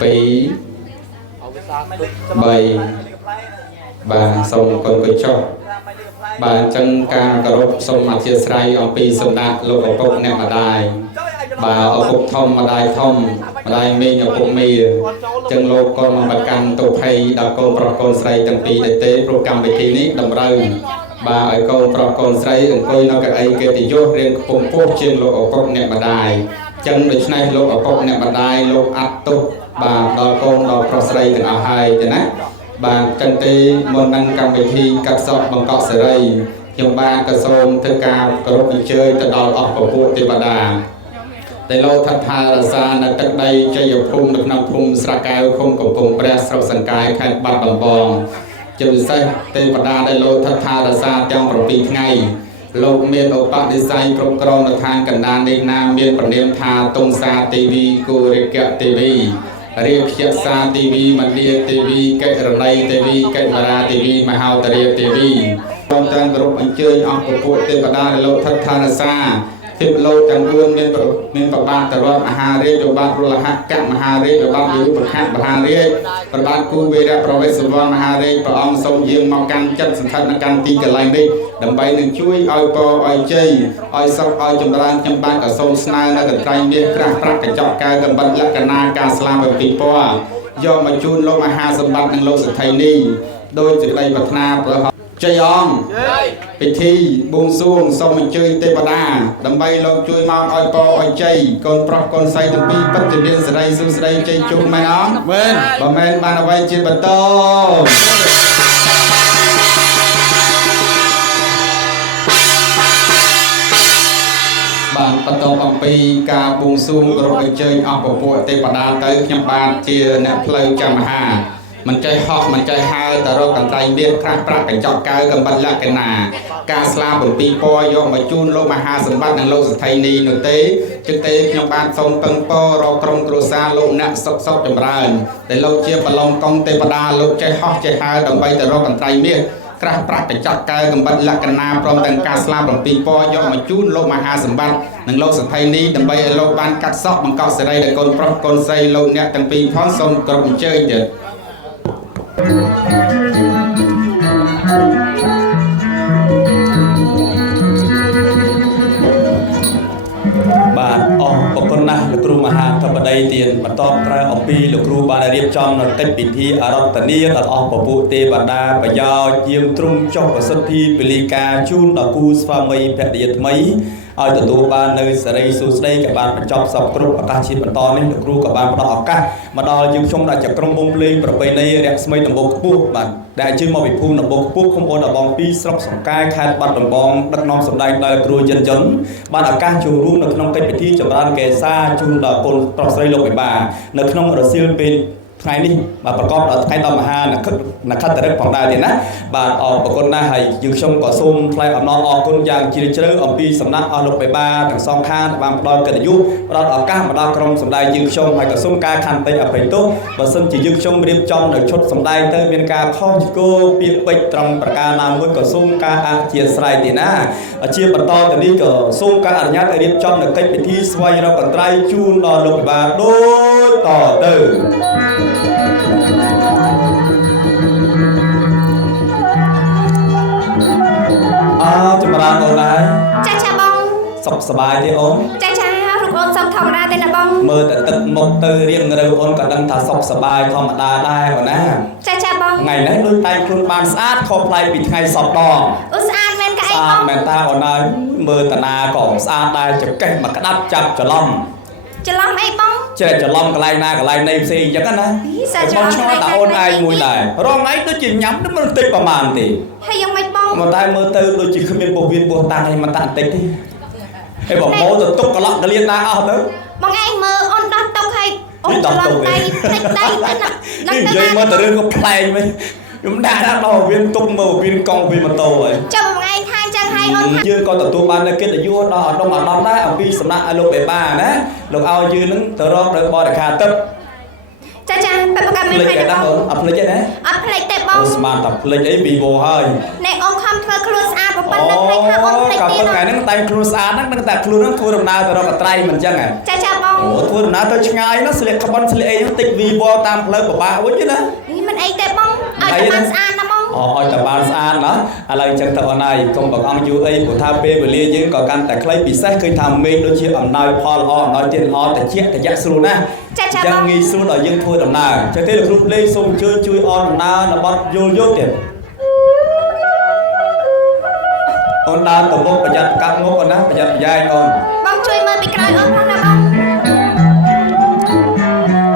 2 3 bà xong con cười cho bà chân ca cà rốt xong mặt chia sài ông pi xong đạn lô ở cốc nè mà đài bà ở cốc thông mà đài mi ở cốc mi chân lô con mà căn tổ hay đã con sài từng pi để tế program về thi ní đầm rơi bà ở con sài ở coi nó cái ấy kia thì vô riêng cùng phố trên lô ở cốc nè mà đài chân được này lô ở cốc nè mà đài lô ắt tục bà đo con đo pro sài từng ở hai thế này bà chân tê môn năng cầm về thi cắt sọt bằng cọ sợi dây nhưng ba cà sôm thơ cao cà rốt đi chơi từ đó ọp vào vụ tê bà đà để lâu thật thà là xa là tất đây cho dầu phung được nằm phung sra cao không cùng phung bre sau sân cái khai bát bằng bòn chừng xây tê bà đà để lâu thật thà là xa trong một vị ngày lâu miền ở bắc design program là thang cần đàn đi nam miền bản đêm thà tung xa tv cô rê kẹo tv riêng chiếc xa TV mặt địa TV cái rần này TV cái mara TV mà hào tề TV trong trang group anh chơi ông của phụ tê bà đa lâu thật tha xa tiếp lâu trang vương nên bà bạn tờ rốt hà rê cho bạn là hạ cạn hà rê cho bạn giữ bậc hạ hà rê và bạn cu về ra professor hà rê và ông sông dương mau căn chất sản thật là căn ti cả lành đi đầm bay đừng chui oi po oi chơi oi sóc oi chùm đàn chăm ban cả sông snai là cái trai biết ra cả chọn ca gần bật là cả na ca slam và pi po do mà chun lô mà hà sầm bát năng lô sự thầy ni đôi từ đây bật na chơi on bị thi buông xuông xong mình chơi tê bà đà đầm bay lâu chui mau oi po oi chơi con say từ pi bắt từ biên giờ đây chơi chung mày nó bên bà men ban ở trên bờ tô bạn bắt đầu bằng pi ca buông xuông rồi mình chơi ở bộ bộ tê bà đà tới nhằm bàn chia nẹp play chăm hà mình chơi họ mình chơi hai tờ rô cần tay biết khá bạc cảnh chọn cao gần bật là cái nà ca sla bởi pi po do mà chun lô mà ha sân bắt năng lô sự thay ni nội tế trực tế trong ban sông tân po rô krong kru sa lô nặng sọc sọc chầm ràn để lô chia bà lòng công tê bà đa lô chơi họ chơi hai đồng bay tờ rô cần tay biết khá bạc cảnh chọn cao gần bật là cái nà prom tầng ca sla bởi pi po do mà chun lô mà ha sân bắt năng lô sự thay ni đồng bay lô ban cắt sọc bằng cọ sẽ đây để con xây lô nè tầng pi phón sông krong chơi được bạn ông con na lực cru mà hàng thập đây tiền mà to ra ông pi lực cru bạn riêng trong nó tết bị thi ở đó tận đi là ông bảo vụ tê bạn đa và do chiêm trung trong và sân thi pelika chun ở khu swami pet diệt mấy ở từ tụ ba nơi sẽ đây xuống đây các bạn chọn sọc group và các chị bạn to nên được group các bạn đọc cả mà đo nhưng trong đại chặt trong bông lên và bên đây đẹp mấy đồng bộ cúp bạn đại chưa mà bị phun đồng bộ cúp không ôn ở bong pi sọc sòng cai khai bắt đồng bong đất non sòng đây đại cua chân chấn bạn ở ca chủ luôn được trong cái bị thi chọn ra kề xa chun là cồn trọc xây lục bà được trong ở siêu bên ngày đi bà con ở cái tầm ha là khát tới phòng đài thì nè bà ở con na hay dừng sông có sông play ở nó ở con giang chỉ chơi ở pi sầm nát ở lục 3 thằng song khan và đôi cần du đó ở ca mà đo trong sầm đài dừng sông hay cả sông ca khăn tây ở phải tốt và sân chỉ dừng sông điệp trong được chốt sầm đài tới bên ca kho cô biệt bạch trong ca nam với cả sông ca chia sài thì nè chia bật to từ đi cả sông ca ở nhát ở điệp trong được cách bị thi xoay nó còn trai chun đo lục 3 đôi tỏ từ chụp ra ôn này cha bông sọc sbài thì ôn cha rụt ôn xong thòng ra tên là bông mơ tận tận một từ riêng người ôn cả đăng thả sọc sbài thòng đà đai rồi nè cha bông ngày nãy đôi tay khuôn ban sát không play bị ngày sọc đỏ sát men cái sát men ta ôn này mơ tận à còn sát đai chụp cách mà cái đắp chặt cho lòng ấy bông chơi cho lòng cái này này xì chắc á bông cho ta ôn ai mùi này rong ấy tôi chỉ nhắm nó mới tích vào màn thì hay giống mấy bông mà tay mơ tư tôi chỉ không biết bộ viên buồn tay mà tạm tích đi em bảo bố tôi túc cái lọ cái liên ta ao nữa bông anh mơ ôn đo tóc hay ôn cho lòng tay cái gì mơ từ rừng có play mấy chúng ta đã đo viên túc mơ viên con viên mà tô rồi cho bông anh than trang hay ôn chưa con tập tu ban này kết là vua đó trong mà đom đấy ở phi sầm nát alo 73 đấy lục ao dư nứng từ đó được bo để khá tập cha បែបប្រកាមេ ភ្លេច ហើយ តែ ណា ណា បង អត់ភ្លេចទេណា អត់ភ្លេចទេបង អូស្មានតែភ្លេចអីពីវោហើយ ណែអូនខំធ្វើខ្លួនស្អាតប្រពន្ធនឹងភ្លេចថាអូនភ្លេច កាប់ ទៀត ថ្ងៃហ្នឹងតែខ្លួនស្អាតហ្នឹងដឹងតែខ្លួនហ្នឹងធ្វើដំណើរទៅរកកត្រៃមិនអញ្ចឹងហ៎ ចាបង អូធ្វើដំណើរទៅឆ្ងាយណាស្លៀកក្បិនស្លៀកអីហ្នឹងតិចវីវតាមផ្លូវពិបាកវិញណា នេះមិនអីទេបងឲ្យតែបានស្អាតណាបង ឲ្យតែបានស្អាតណាឥឡូវអញ្ចឹងទៅអូនហើយកុំបង្អង់យូរអីព្រោះថាពេលវេលាយើងក៏កាន់តែខ្លីពិសេសឃើញថាមេឃដូចជាអំណោយផលល្អអំណោយទានល្អតិចស្រួលណាស់ ចា ចឹ បង ងងាយស្រួលដល់យើងធ្វើដំណើរចឹងទេលោកគ្រូភ្លេងសូមអញ្ជើញជួយអនដំណើរនៅបត់យល់យកទៀតអូនដើរទៅមុខប្រយ័ត្នកាត់មុខអូនណាប្រយ័ត្នប្រយែងអូន បងជួយមើលពីក្រោយអូនផងណាបង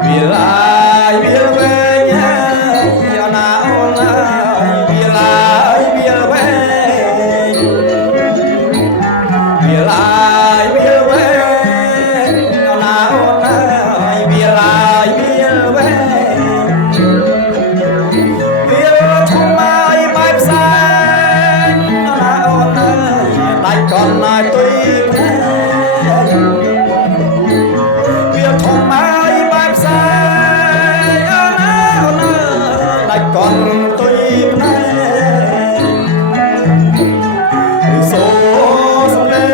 វាឡាយវាវែងយ៉ាណាអូនឡាយវាឡាយវាវែងវាឡាយវាវែងយ៉ាណាអូនឡាយវាឡាយវាវែងវាធំមកបែបផ្សែងយ៉ាណាអូនឡាយដាច់កនណាយទុយផ្លែវាធំមកបែបផ្សែងយ៉ាណាអូនឡាយដាច់កនទុយផ្លែសូសំលេ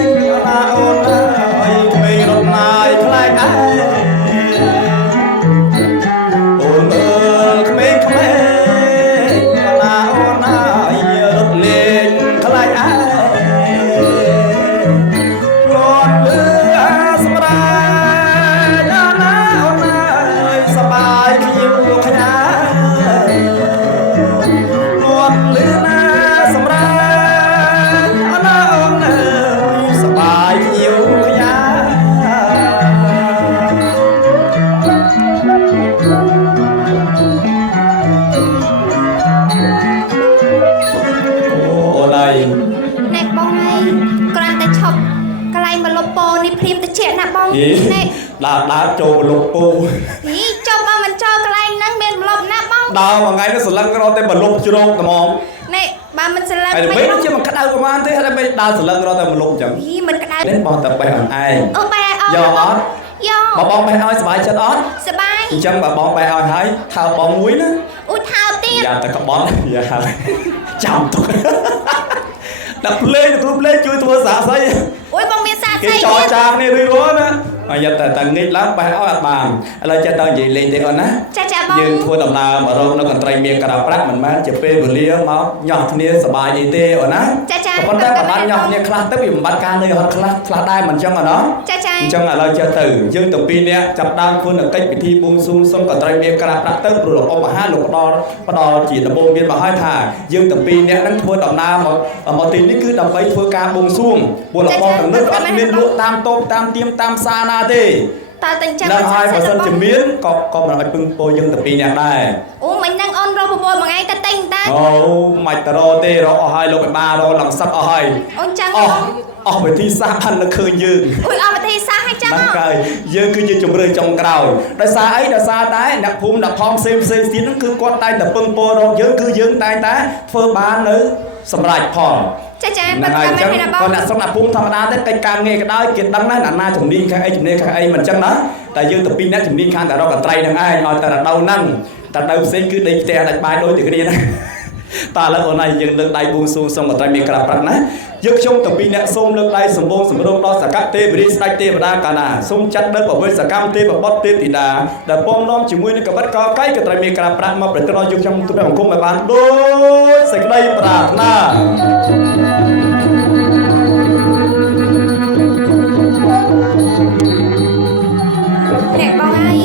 ងយ៉ាណាអូនឡាយក្មេងរត់ណាយខ្លាចឯងអូនមើលក្មេងយ៉ាណាអូនឡាយរត់លេងខ្លាចឯងរាត់លឺសម្រាប់យ៉ាណាអូនឡាយសប្បាយខ្ញុំខ្ញារាត់លឺណាសម្រាប់យ៉ាណាអូនឡាយសប្បាយខ្ញុំខ្ញាអូនឡាយ ណែបងហើយគ្រាន់តែឈប់កន្លែងបលុបពោនេះព្រាមតិចណាបង យី ណែ ដើរចូលបលុកពូ ហីចុះបងមិនចូលកន្លែងហ្នឹងមានបលុបណាបង ដើរមួយថ្ងៃនេះសន្លឹងរត់តែបលុកជ្រោកត្មង ណែបើមិនស្លឹក ហើយទៅវិញជាមិនក្តៅប្រហែលទេហើយមិនដើរសន្លឹងរត់តែបលុកអញ្ចឹង ហីមិនក្តៅ នេះបងតែបេះអនឯង អូបែអត់ យកអត់ យក បើបងបេះឲ្យសុបាយចិត្តអត់ សបាយ អញ្ចឹងបើបងបេះឲ្យហើយថើបបងមួយណា អូថើបទៀត យ៉ាតែក្បត់យ៉ាហើយចាំទុកដាក់ភ្លេងគ្រូភ្លេងជួយធ្វើសាកសី អូយបងមានសា គេ ស្អី ចរ ទៀត ចាគ្នារួចរាល់ណាហើយយ៉ាតែងិចឡើងបេះឲ្យអត់បានឥឡូវចេះទៅនិយាយលេងទេអូនណា ចាបង យើងធ្វើដំណើរមករកនៅកន្ត្រៃមានក្រាប្រាក់មិនមែនជាពេលវេលាមកញ៉ោះគ្នាសប្បាយអីទេអូនណា ចា ក៏ប៉ុន្តែប្រហែលញ៉ោះគ្នាខ្លះទៅវាបំបត្តិការនៅអត់ខ្លះដែរមិនអញ្ចឹងណា ចា អញ្ចឹងឥឡូវចេះទៅយើងទាំងពីរនាក់ចាប់ដើមធ្វើនៅកិច្ចពិធីបួងសួងសុំកន្ត្រៃមានក្រាប្រាក់ទៅព្រោះលោកអ៊ំមហាលោកផ្ដល់ជាដំបូងមានមកឲ្យថាយើងទាំងពីរនាក់នឹងធ្វើដំណើរមកទីនេះគឺដើម្បីធ្វើការបួងសួងពួកលោកបងទាំងនោះអត់មានលក់តាមតូបតាមទៀមតាមផ្សារណាទេ តើតែអញ្ចឹង ដល់ហើយបើសិនជាមានក៏មិនឲ្យពឹងពោយើងទាំងពីរនាក់ដែរ អូមិញហ្នឹងអូនរកប្រពន្ធមួយថ្ងៃទៅទិញតា អូមិនតរទេរកអស់ហើយលោកបបារកឡើងសឹកអស់ហើយ អូនចឹង អស់វិធីសាស្ត្របាននៅឃើញយើង អូយអត់វិធីសាស្ត្រឲ្យចឹង ហ្នឹងហើយយើងគឺជាជំរឿនចុងក្រោយដោយសារអីដោយសារតែអ្នកភូមិអ្នកផងផ្សេងទៀតហ្នឹងគឺគាត់តែងតែពឹងពោរកយើងគឺយើងតែងតែធ្វើបាននៅសម្រាប់ផល ចា ហ្នឹង បើ ហើយ តែ អញ្ចឹង មិនណាបង គាត់អ្នកស្រុកអ្នកភូមិធម្មតាទេកិច្ចការងារក៏ដោយគេដឹងណាស់អ្នកណាជំនាញខាងអីជំនាញខាងអីមិនអញ្ចឹងណាតែយើងទៅពីរអ្នកជំនាញខាងតែរកកន្ត្រៃហ្នឹងឯងឲ្យតែរដូវហ្នឹងតែរដូវផ្សេងគឺដេកផ្ទះដាច់បាយដូចតែគ្នាណាតើឥឡូវអូនឯងយើងលើកដៃបួងសួងសុំកន្ត្រៃមានក្រាបប្រាក់ណាយើងខ្ញុំទាំងពីរអ្នកសូមលើកដៃសម្បូរសម្រុងដល់សកៈទេវរាជស្ដេចទេវតាកាណាសូមចាត់ដឹកប្រវេសកម្មទេពបុត្រទេពធីតាដែលពំនាំជាមួយនឹងកបិតកកៃកន្ត្រៃមានក្រាបប្រាក់មកប្រតិរយុខ្ញុំទូព្រះបង្គំឲ្យបានដូចសេចក្តីប្រាថ្នា ណែបងហើយ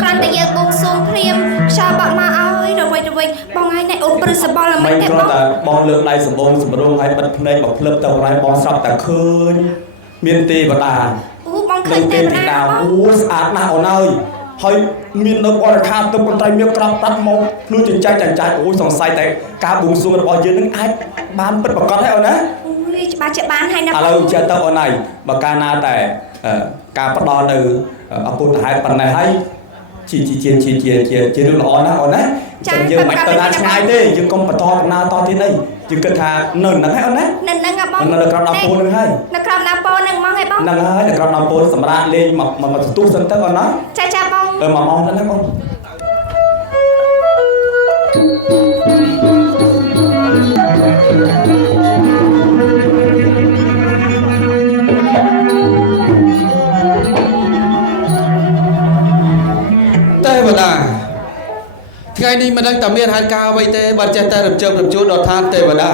គ្រាន់តែយើងបួងសួងព្រាមខ្យល់បក់មកឲ្យរវិចបងហើយណែអូនព្រឹសសបល់ល្មិ មិន ចទេ គ្ ប រាន់ ង តែបងលើកដៃសម្បូរសម្រុងឲ្យបិទភ្នែកមកភ្លឹបទៅរ៉ៃបងស្រាប់តែឃើញមានទេវតា អូបងឃើ នឹង ញទេ ទេ វ វ តា តា បង អូស្អាតណាស់អូនអើយហើយមាននៅបរិខាទឹកកន្ត្រៃមានក្រាបតាត់មកភ្លឺចិញ្ចាច់អូយសង្ស័យតែការបួងសួងរបស់យើងនឹងអាចបានពិតប្រាកដហើយអូនណា អូយច្បាស់ជាបានហើយណា ឥឡូវចេះទៅអូនហើយបើកាលណាតែការផ្ដល់នៅអពុទ្ធហេតុប៉ុណ្ណេះហើយជារឿងល្អណាស់អូនណាចឹងយើងមិនទៅណាឆ្ងាយទេយើងកុំបន្តដំណើរតទៀតអីយើងគិតថានៅហ្នឹងហើយអូនណា នៅហ្នឹងហ៎បង នៅក្រោមដំពូលហ្នឹងហើយ នៅក្រោមដំពូលហ្នឹងហ្មងហ៎បង ហ្នឹងហើយនៅក្រោមដំពូលសម្រាប់លេងមកទទួលសិនទៅអូនណា ចាបង មកម៉ោងទៅណាបងទេវតាថ្ងៃនេះមិនដឹងតើមានហេតុការណ៍អ្វីទេបើចេះតែរំជើបរំជួលដល់ឋានទេវតា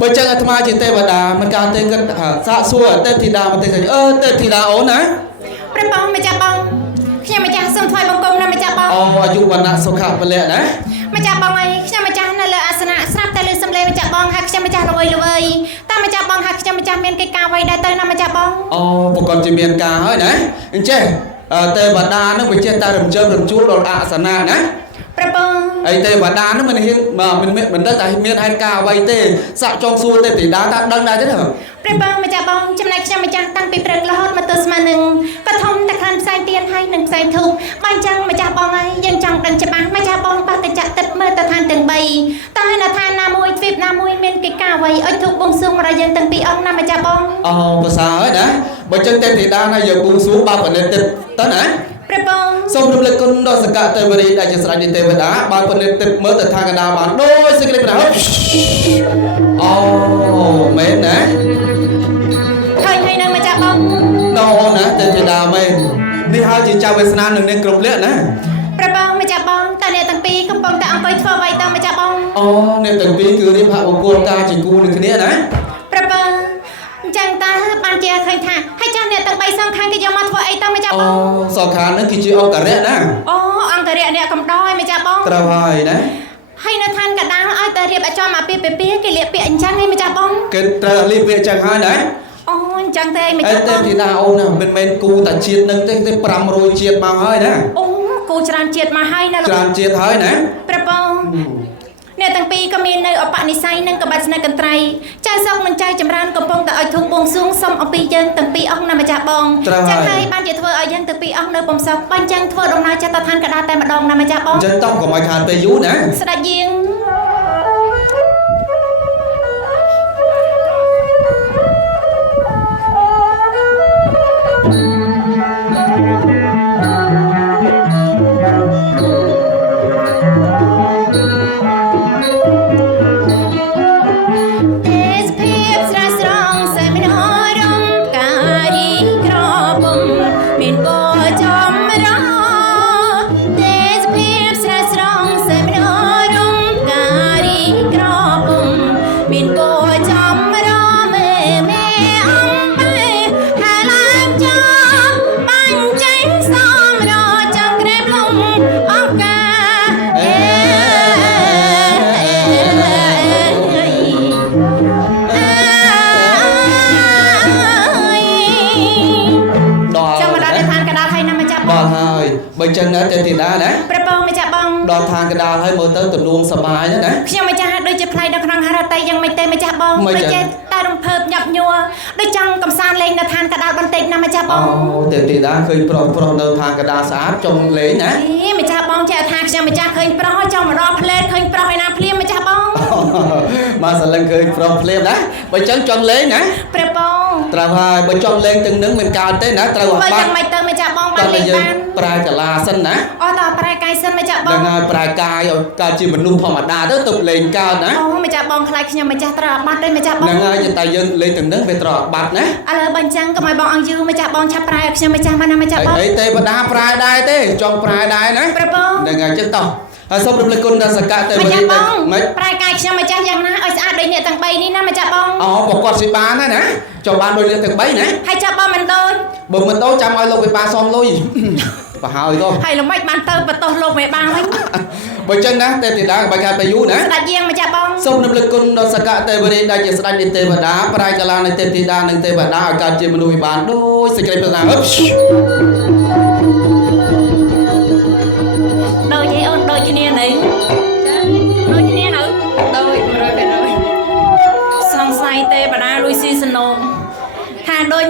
បើចឹងអាត្មាជាទេវតាមិនកើតទេគិតសាកសួរទេពធីតាមកទេទេពធីតាអូនណាព្រះបងម្ចាស់បងខ្ញុំម្ចាស់សូមថ្វាយបង្គំណាម្ចាស់បងអូអាយុវណ្ណៈសុខៈពលៈណាម្ចាស់បងអីខ្ញុំម្ចាស់នៅលើអាសនៈស្រាប់តែលើសំឡេងម្ចាស់បងហើយខ្ញុំម្ចាស់ល្វើយតែម្ចាស់បងហើយខ្ញុំម្ចាស់មានកិច្ចការអ្វីដែរទៅណាម្ចាស់បងអូប្រកបជាមានការហើយណាអញ្ចេះទេវតានឹងវាចេះតែរំជើបរំជួលដល់អាសនៈណាព្រះបងអីទេវតានឹងមិនហ៊ានមិនដឹងតែមានហេតុការអ្វីទេសាក់ចង់សួរទេវតាថាដឹងដែរទេព្រះបងម្ចាស់បងចំណែកខ្ញុំម្ចាស់តាំងពីព្រឹករហូតមកទស្សនានឹងក៏ធំតែខាងផ្សេងទៀនហើយនឹងផ្សេងធូបបើអញ្ចឹងម្ចាស់បងហើយយើងចង់ដឹងច្បាស់ម្ចាស់បងបើតែចាក់ទឹកមើលទៅឋានទាំង3តើនៅឋានណាមួយទ្វីបណាមួយមានកិច្ចការអ្វីឲ្យធូបបួងសួងរបស់យើងទាំងពីរអង្គណាម្ចាស់បងអូភាសាហើយណាបើអញ្ចឹងទេវតាណាយើងបួងសួងបើបនិតទៅណាព្រះបងសូមរំលឹកគុណដល់សក្កទេវរីដែលជាស្រេចនៃទេវតាបានបនិតទឹកមើលទៅឋានកណ្ដាលបានដោយសេចក្តីប្រាថ្នាអូមែនណាហើយនៅម្ចាស់បងណូណាទេវតាមែននេះហើយជាចៅវាសនានឹងនាងគ្រប់លក្ខណាព្រះបងម្ចាស់បងតើអ្នកទាំងពីរកំពុងតែអង្គុយធ្វើអ្វីតើម្ចាស់បងអូអ្នកទាំងពីរគឺរៀបហបុគ្គលការជាគូនឹងគ្នាណាព្រះបងអញ្ចឹងតើបានជាឃើញថាហើយចាស់អ្នកទាំង3សងខាងគេយកមកធ្វើអីតើម្ចាស់បងសងខាងនឹងគឺជាអង្គរៈណាអូអង្គរៈអ្នកកំដរម្ចាស់បងត្រូវហើយណាហើយនៅឋានកណ្ដាលឲ្យតែរៀបឲ្យចំអាពាហ៍ពិពាហ៍គេលាពាក្យអញ្ចឹងឯងម្ចាស់បងគេត្រូវលាពាក្យអញ្ចឹងហើយណាអូអញ្ចឹងទេម្ចាស់បងទេធីតាអូនណាមិនមែនគូតាជាតិនឹងទេ500ជាតិមកហើយណាអូគូច្រើនជាតិមកហើយណាច្រើនជាតិហើយណាព្រះបងអ្នកទាំងពីរក៏មាននៅអបនិស្ស័យនិងកបាត់ស្នេហ៍កន្ត្រៃចៅសុកនិងចៅចម្រើនកំពុងតែឲ្យធូបបួងសួងសុំអំពីយើងទាំងពីរអង្គណាម្ចាស់បងចឹងហើយបានជាធ្វើឲ្យយើងទាំងពីរអង្គនៅពំសុកបាញ់ចឹងធ្វើដំណើរចាត់ទៅឋានកណ្ដាលតែម្ដងណាម្ចាស់បងចឹងតោះកុំឲ្យខាតពេលយូរណាស្ដេចយាងបើចឹងណាទេធីតាណាព្រះបងម្ចាស់បងដល់ឋានកណ្ដាលហើយមើលទៅទំនួងសបាយណាខ្ញុំម្ចាស់ដូចជាផ្លៃនៅក្នុងហរតីយ៉ាងមិនទេម្ចាស់បងមិនចេះតែរំភើបញាប់ញ័រដូចចង់កំសាន្តលេងនៅឋានកណ្ដាលបន្តិចណាម្ចាស់បងអូទេធីតាឃើញប្រុសនៅឋានកណ្ដាលស្អាតចង់លេងណាម្ចាស់បងចេះថាខ្ញុំម្ចាស់ឃើញប្រុសចង់មករកផ្លេតឃើញប្រុសឯណាភ្លាមម្ចាស់បងមកសលឹងឃើញប្រុសភ្លាមណាបើចឹងចង់លេងណាព្រះបងត្រូវហើយបើចង់លេងទាំងនឹងមិនកើតទេណាត្រូវបាត់បើយ៉ាងមិនទៅម្ចាស់បងបានលេងបានប្រើកាឡាសិនណាអូតើប្រើកាយសិនម្ចាស់បងហ្នឹងហើយប្រើកាយឲ្យកើតជាមនុស្សធម្មតាទៅទុកលេងកើតណាអូម្ចាស់បងខ្លាចខ្ញុំម្ចាស់ត្រូវអាបាត់ទេម្ចាស់បងហ្នឹងហើយតែយើងលេងទាំងនឹងវាត្រូវអាបាត់ណាឥឡូវបើអញ្ចឹងកុំឲ្យបងអង្គយូរម្ចាស់បងឆាប់ប្រើឲ្យខ្ញុំម្ចាស់មកណាម្ចាស់បងអីទេវតាប្រើដែរទេចង់ប្រើដែរណាព្រះបងហ្នឹងហើយចឹងតោះហើយសូមរំលឹកគុណដល់សក្កទេវរីមិនប្រើកាយខ្ញុំម្ចាស់យ៉ាងណាឲ្យស្អាតដូចអ្នកទាំង3នេះណាម្ចាស់បងអូប្រកបស៊ីបានណាចូលបានដូចអ្នកទាំង3ណាហើយចាប់បងមិនដូចបើមិនដូចចាំឲ្យលោកវិបាសុំលុយបើហើយទៅហើយល្មិចបានទៅបន្ទោសលោកមេបាវិញបើចឹងណាទេធីតាបើខាត់ទៅយូរណាស្ដេចយាងម្ចាស់បងសូមរំលឹកគុណដល់សក្កទេវរីដែលជាស្ដេចនៃទេវតាប្រាយកាលានៃទេធីតានិងទេវតាឲ្យកើតជាមនុស្សវិបានដូចសេចក្តីប្រាថ្នាដូចឯអូនដូចគ្នានៅដូចគ្នានៅដូច100%សង្ស័យទេវតាលួយស៊ីសណូមថាដូច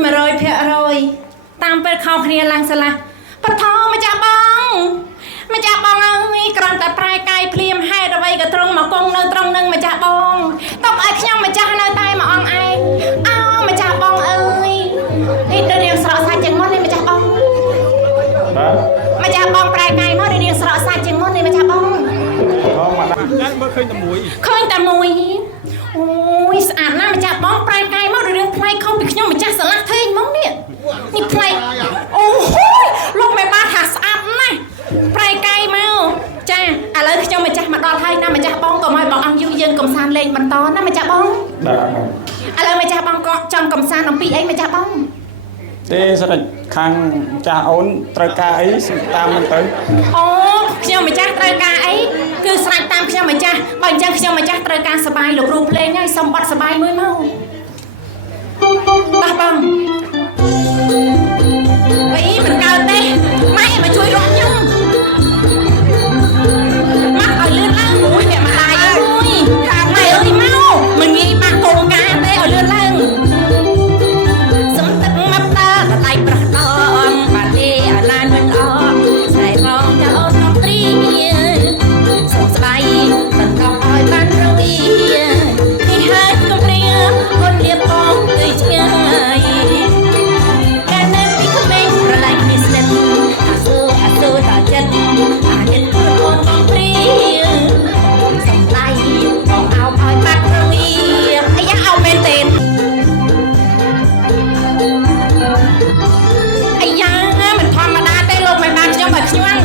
100% តាមពេលខុសគ្នាឡើងឆ្លាស់បថោម្ចាស់បងអើយគ្រាន់តែប្រែកាយភ្លាមហេតុអ្វីក៏ត្រង់មកគង់នៅត្រង់នឹងម្ចាស់បងទុកឲ្យខ្ញុំម្ចាស់នៅតែមួយអង្គឯងម្ចាស់បងអើយនេះដូចរៀងស្រកសាច់ចឹងមកនេះម្ចាស់បង ម្ចាស់បងប្រែកាយមករៀងស្រកសាច់ជាងមុននេះម្ចាស់បងឃើញតែមួយអូយស្អាតណាស់ម្ចាស់បងប្រែកាយមករៀងផ្លែខំពីខ្ញុំម្ចាស់ស្រឡះថេងហ្មងនេះផ្លែអូយលោកមិនបានថាស្អាតណាស់ប្រែកាយមកចាឥឡូវខ្ញុំម្ចាស់មកដល់ហើយណាម្ចាស់បងក៏មកបងអង្គយូរយើងកំសាន្តលេងបន្តណាម្ចាស់បងឥឡូវម្ចាស់បងក៏ចង់កំសាន្តអំពីអីម្ចាស់បងទេស្ដេចខាងចាស់អូនត្រូវការអីតាមនឹងទៅអូខ្ញុំម្ចាស់ត្រូវការអីគឺស្រេចតាមខ្ញុំម្ចាស់បើអញ្ចឹងខ្ញុំម្ចាស់ត្រូវការសបាយលោកគ្រូភ្លេងហើយសុំបတ်សបាយមួយមកបាទបងមិនកើតទេម៉ែមកជួយរត់ខ្ញុំមកឲ្យលឿនឡើងមួយអ្នកម្ដាយអើយម៉ែអើយមកមិនងាយបាក់កូនកាទេឲ្យលឿនឡើងសំទឹកមកតើដៃប្រះដងបាទទេអាឡានមិនអត់ស្រែករងចៅអូនកំព្រីសុំស្ដីបន្តឲ្យបានរវីនេះហើយកំព្រីគុនលៀបបងទៅឆ្ងាយកាលនៅពីក្មេងប្រឡាយគ្នាស្និទ្ធអាស៊ូតាចិត្តអានិតគុនអូនកំព្រីសុំស្ដីបងអោបឲ្យបាត់រវីអាយ៉ាអោមែនទេអាយ៉ាមិនធម្មតាទេលោកមិនបានខ្ញុំឲ្យខ្ញាល់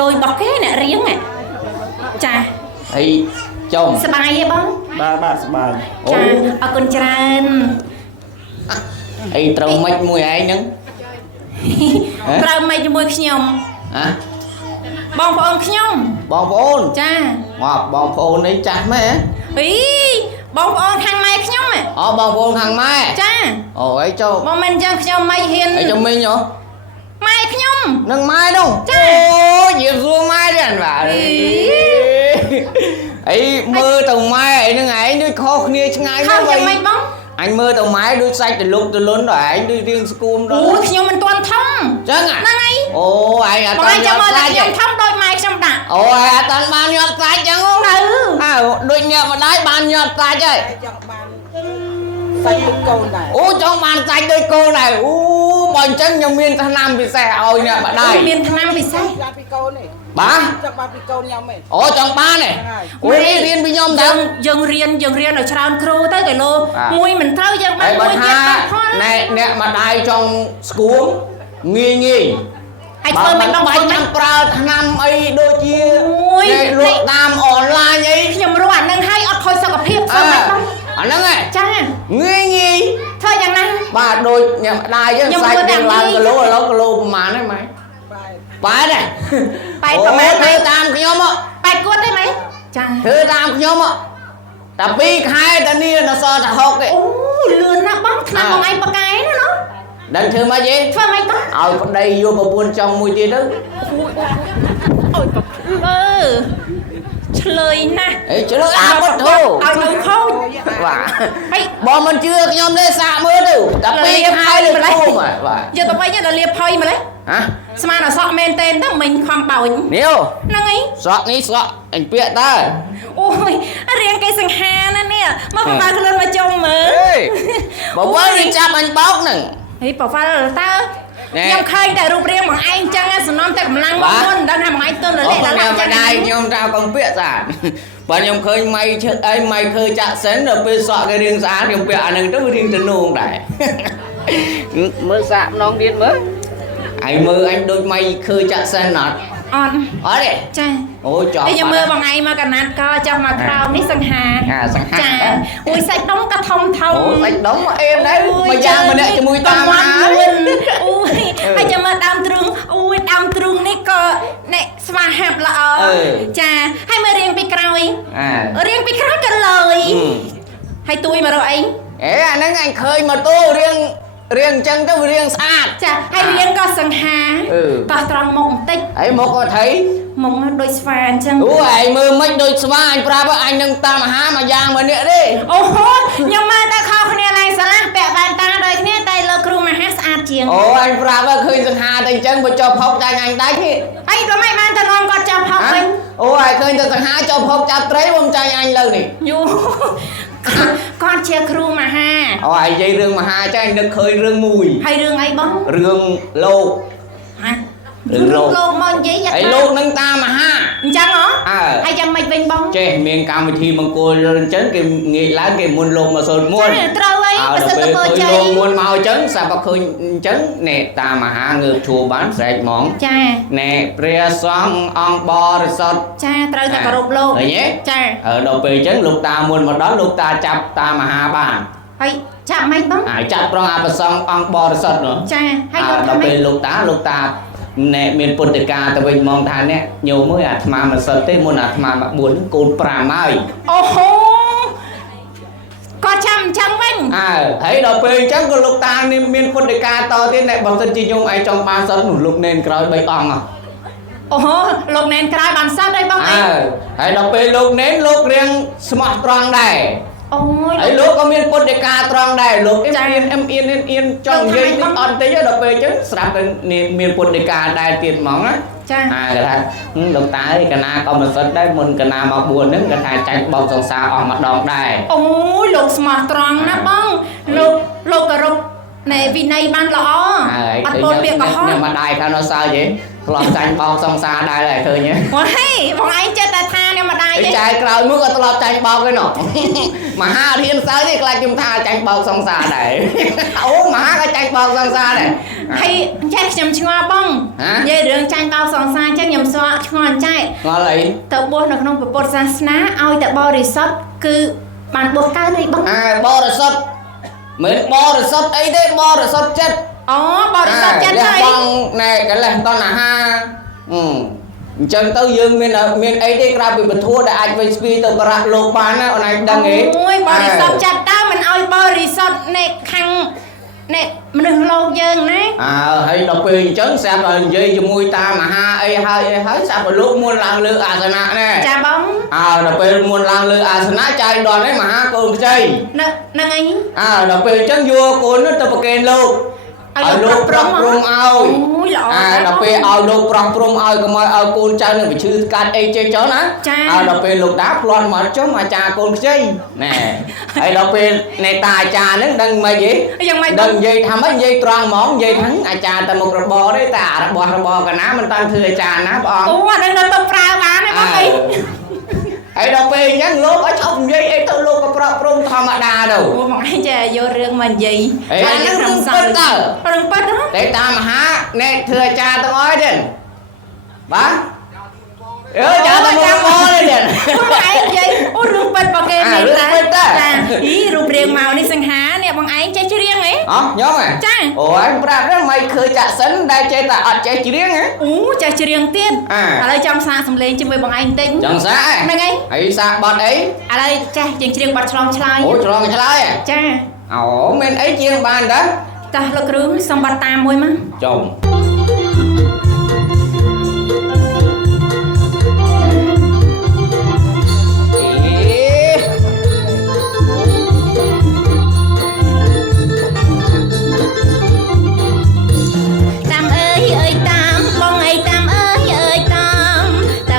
លុយបោះគេអ្នករៀងចាអីចុងសបាយទេបងបាទសបាយចាអរគុណច្រើនអីត្រូវម៉េចមួយឯងហ្នឹងត្រូវម៉េចជាមួយខ្ញុំបងប្អូនខ្ញុំបងប្អូនចាមកបងប្អូននេះចាស់ម៉ែបងប្អូនខាងម៉ែខ្ញុំអូបងប្អូនខាងម៉ែចាអូអីចុះបងមិនអញ្ចឹងខ្ញុំមិនហ៊ានអីចុះមីងហ៎ម៉ែខ្ញុំនឹងម៉ែនោះចាអូយសួរម៉ែទៀតបាទអីមើលទៅម៉ែអីហ្នឹងឯងដូចខុសគ្នាឆ្ងាយណាស់វិញម៉េចបងអញមើលទៅម៉ែដូចសាច់ទលុកទលុនដល់ឯងដូចរៀងស្គួមដល់អូខ្ញុំមិនទាន់ធំចឹងហ្នឹងហើយអូឯងអត់បានយកសាច់ខ្ញុំធំដូចម៉ែខ្ញុំដាក់អូឯងអត់បានយកសាច់ចឹងទៅដូចញាក់ម្ដាយបានយកសាច់ហើយចង់បានសាច់ដូចកូនដែរអូចង់បានសាច់ដូចកូនដែរអូបើអញ្ចឹងខ្ញុំមានថ្នាំពិសេសឲ្យអ្នកម្ដាយមានថ្នាំពិសេសដាក់ពីកូននេះបាទចង់បានពីកូនខ្ញុំឯងអូចង់បានទេអូរៀនពីខ្ញុំទៅយើងរៀនឲ្យច្រើនគ្រូទៅកែលោមួយមិនត្រូវយើងបានមួយទៀតបាត់ផលអ្នកម្ដាយចង់ស្គួមងាយហើយធ្វើមិនដល់បាច់ចាំប្រើថ្នាំអីដូចជាលក់តាមអនឡាញអីខ្ញុំរស់អានឹងហើយអត់ខូចសុខភាពធ្វើមិនដល់អាហ្នឹងហ៎ចាងាយធ្វើយ៉ាងណាបាទដូចអ្នកម្ដាយយើងសាច់យើងឡើងគីឡូឥឡូវគីឡូប្រហែលហ្នឹងម៉ែបាទទេបែបប្រហែលធ្វើតាមខ្ញុំបែបគាត់ទេម៉ែចាធ្វើតាមខ្ញុំតែ2ខែតានេះនៅសល់តែ60ទេអូលឿនណាស់បងថ្នាំបងឯងបកែណានោះដឹងធ្វើម៉េចទេធ្វើម៉េចបងឲ្យប្តីយកប្រពន្ធចង់មួយទៀតទៅអូយឆ្លើយណាស់ឆ្លើយអាពុតធូឲ្យនៅខូចបាទហើយបងមិនជឿខ្ញុំទេសាកមើលទៅតែ2ខែលើធំបាទយកទៅវិញដល់លាភ័យម្លេះស្មានអសក់មែនទេទៅមិញខំបោញនេះហ្នឹងអីសក់នេះសក់អញពាក់តើអូយរៀងគេសង្ហាណានេះមកបបាខ្លួនមកចុងមើលបើបើវាចាប់អញបោកហ្នឹងហីប្រវល់តើខ្ញុំឃើញតែរូបរាងបងឯងចឹងសំណំតែកម្លាំងមកមុនដឹងថាបងឯងទន់រលាកដល់ឡាក់ដែរខ្ញុំថាកុំពាក់ស្អាតបើខ្ញុំឃើញម៉ៃឈឹកអីម៉ៃឃើញចាក់សិនដល់ពេលសក់គេរៀងស្អាតខ្ញុំពាក់អានឹងទៅរៀងទៅនោងដែរមើលសាកម្ដងទៀតមើលឯងមើលអញដូចម៉ៃឃើញចាក់សិនអត់អត់ទេចាអូចប់ខ្ញុំមើលបងឯងមកកណាត់ក៏ចាំមកក្រោមនេះសង្ហាសង្ហាចាអូយសាច់ដុំក៏ធំអូសាច់ដុំអេមដែរមួយយ៉ាងម្នាក់ជាមួយតាមហាអូយហើយចាំមើលដើមទ្រូងអូយដើមទ្រូងនេះក៏នេះស្វាហាប់ល្អចាហើយមើលរៀងពីក្រោយរៀងពីក្រោយក៏លើយហើយទួយមករកអីអាហ្នឹងអញឃើញម៉ូតូរៀង រៀងចឹងទៅរៀងស្អាត ចាហើយរៀងក៏សង្ហាតោះត្រង់មុខបន្តិច អីមកអត់ថៃ មុខដូចស្វាអញ្ចឹង អូឯងមើលមិនដូចស្វាអញប្រាប់អញនឹងតាមមហាមួយយ៉ាងមួយនេះទេ អូហូខ្ញុំមកតែខុសគ្នាឡើងស្រឡះពាក់វ៉ែនតាដូចគ្នាតែលោកគ្រូមហាស្អាតជាង អូអញប្រាប់ឃើញសង្ហាតែអញ្ចឹងបើចុះផុកចាញ់អញដាច់ទេ អីប្រហែលបានទៅនាំគាត់ចាប់ផុកវិញ អូឯងឃើញតែសង្ហាចុះផុកចាប់ត្រីបំចាញ់អញលើនេះ យូគាត់ជាគ្រូមហា អូឯងនិយាយរឿងមហាចាញ់នឹកឃើញរឿងមួយ ហើយរឿងអីបង រឿងលោក ហា រឿងលោក លោកមកនិយាយ ឯលោកនឹងតាមមហា អញ្ចឹងហ៎ អើ ហើយយ៉ាងម៉េចវិញបង ចេះមានកម្មវិធីមង្គលអញ្ចឹងគេងាកឡើងគេមុនលោកមកសូត្រមន្ត ត្រូវហើយ អើ បើសិន ទៅ ទៅ ពេល មើល ឃើញ ចៃ លោកមុនមកអញ្ចឹងសាប់បើឃើញអញ្ចឹងណែតាមមហាងើបឈួរបានស្រែកហ្មង ចា ណែព្រះសង្ឃអង្គបរិសុទ្ធ ចាត្រូវតែគោរពលោក ឃើញទេ ចា ដល់ពេលអញ្ចឹងលោកតាមុនមកដល់លោកតាចាប់តាមមហាបាន ហើយចាប់ម៉េចបង ហើយចាប់ប្រងអបសង្ឃអង្គបរិសុទ្ធនោះ ចាហើយលោក ដល់ ថាម៉េ ពេល ច លោកតាណែមានពុទ្ធិកាទៅវិញមកថានេះញោមមើលអាត្មាមិនសិតទេមុនអាត្មាមក4កូន5ហើយ អូហូគាត់ចាំអញ្ចឹងវិញ ហើយដល់ពេលអញ្ចឹងក៏លោកតានេះមានពុទ្ធិកាតទៀតណែបើសិនជាញោមឯងចង់បានសិតនោះលោកនេនក្រោយ3អង្គ អូហូលោកណែនក្រោយបានសិតហើយបងអី ហើយដល់ពេលលោកនេនលោករៀងស្មោះត្រង់ដែរ អូយ ហើយលោកក៏មានពុទ្ធិកាត្រង់ដែរលោកអៀនចង់និយាយតិចអត់តិចដល់ពេលអញ្ចឹងស្រាប់តែមានពុទ្ធិកាដែរទៀតហ្មងណា ចា គេថាលោកតាអើយកណាក៏មិនសិតដែរមុនកណាមក4ហ្នឹងគេថាចាញ់បោកសង្សារអស់ម្ដងដែរ អូយលោកស្មោះត្រង់ណាបងលោកគោរពណែវិន័យបានល្អអត់ពោលពាក្យកុហក ខ្ញុំមកដែរខាងនោះសើយទេធ្លាប់ចាញ់បោកសង្សារដែរឃើញទេ អូហេបងឯងចិត្តតែថានេះម្ដាយ ឯ ទេ ចាយក្រោយមកក៏ធ្លាប់ចាញ់បោកឯណោះ មហារៀនសើយទេខ្លាចខ្ញុំថាចាញ់បោកសង្សារដែរ អូមហាក៏ចាញ់បោកសង្សារដែរ ហើយចេះខ្ញុំឆ្ងល់បងនិយាយរឿងចាញ់បោកសង្សារអញ្ចឹងខ្ញុំស្គាល់ឆ្ងល់ចែក ងល់អី ទៅបួសនៅក្នុងពុទ្ធសាសនាឲ្យតែបរិសុទ្ធគឺបានបួសកើតអីបង បរិសុទ្ធមិនបរិសុទ្ធអីទេបរិសុទ្ធចិត្ត អូបរិសុទ្ធចិត្តហើយ បងណែកលេសតណ្ហាអញ្ចឹងទៅយើងមានអីទេក្រៅពីពធដែលអាចវិញស្ពីទៅប្រាក់លោកបានណាអូនឯងដឹងទេ អូយបរិសុទ្ធចិត្តតើមិនឲ្យបរិសុទ្ធនៃខាងនៃមនុស្សលោកយើងណា ហើយដល់ពេលអញ្ចឹងស្រាប់តែនិយាយជាមួយតាមមហាអីហើយស្រាប់តែលោកមុនឡើងលើអាសនៈណែ ចាបង ដល់ពេលមុនឡើងលើអាសនៈចាយដល់ឯមហាកូនខ្ចី នឹងអី ដល់ពេលអញ្ចឹងយកកូននោះទៅប្រគេនលោកឲ្យលោកប្រោះព្រំឲ្យ អូយល្អ ដល់ពេលឲ្យលោកប្រោះព្រំឲ្យកុំឲ្យកូនចៅនឹងវិឈឺកាត់អីចេះចុះណាដល់ពេលលោកតាផ្្លាន់មកចុះអាចារ្យកូនខ្ចីណែហើយដល់ពេលនៃតាអាចារ្យហ្នឹងដឹងមិនហី យ៉ាងម៉េច ដឹងនិយាយថាម៉េចនិយាយត្រង់ហ្មងនិយាយថាអាចារ្យតែមុខរបរទេតែរបស់កណាមិនតាន់ធ្វើអាចារ្យណាបង អូអានេះនៅទៅប្រើបានទេបងអី ហើយដល់ពេលអញ្ចឹងលោកឲ្យឈប់និយាយអីទៅលោកក៏ប្រកព្រំធម្មតាទៅ អូបងឯងចេះយករឿងមកនិយាយ ហើយរឿងពិតទៅ រឿងពិតហ៎ តែតាមមហាអ្នកធ្វើអាចារ្យទាំងអស់ទេបាទចាតែមកមកទេ បងឯងនិយាយអូរឿងពិតបើគេមានតែចាអីរូបរាងមកនេះសង្ហានេះបងឯងចេះច្រៀងហ៎ ខ្ញុំហ៎ ចា អូអញប្រាប់ហ្នឹងមិនឃើញចាក់សិនដែលចេះតែអត់ចេះច្រៀងហ៎ អូចេះច្រៀងទៀតឥឡូវចាំសាកសំឡេងជាមួយបងឯងបន្តិច ចង់សាក ហ្នឹងហើយ ហើយសាកបត់អី ឥឡូវចេះជាងច្រៀងបាត់ឆ្លងឆ្លើយ អូឆ្លងឆ្លើយ ចា អូមានអីជាងបានតើ តោះលោកគ្រូសំបត្តិតាមមួយមក ចុំ តាមអើយអើយតាមបងអើយតាមអើយអើយតា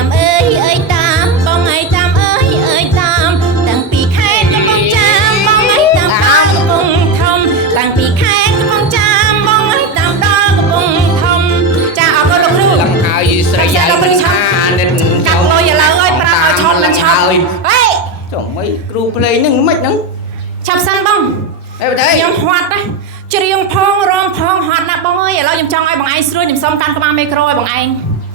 មអើយអើយតាមបងអើយតាមអើយអើយតាមតាំងពីខែកំពុងចាំបងអើយតាមដល់កំពុងធំតាំងពីខែកំពុងចាំបងអើយតាមដល់កំពុងធំចាអរគុណលោកគ្រូ លំហើយស្រីយាយមិនថានិត កាត់លុយឥឡូវឲ្យប្រាប់ឲ្យឆត់មិនឆត់ហេ ចុំមិនគ្រូភ្លេងហ្នឹងមិនហ្នឹង ឆាប់សិនបង អីបើតែ ខ្ញុំហត់ណាច្រៀងផងរំផងហត់ណាបងអើយឥឡូវខ្ញុំចង់ឲ្យបងឯងស្រួលខ្ញុំសុំកាន់ក្បាលមីក្រូឲ្យបងឯង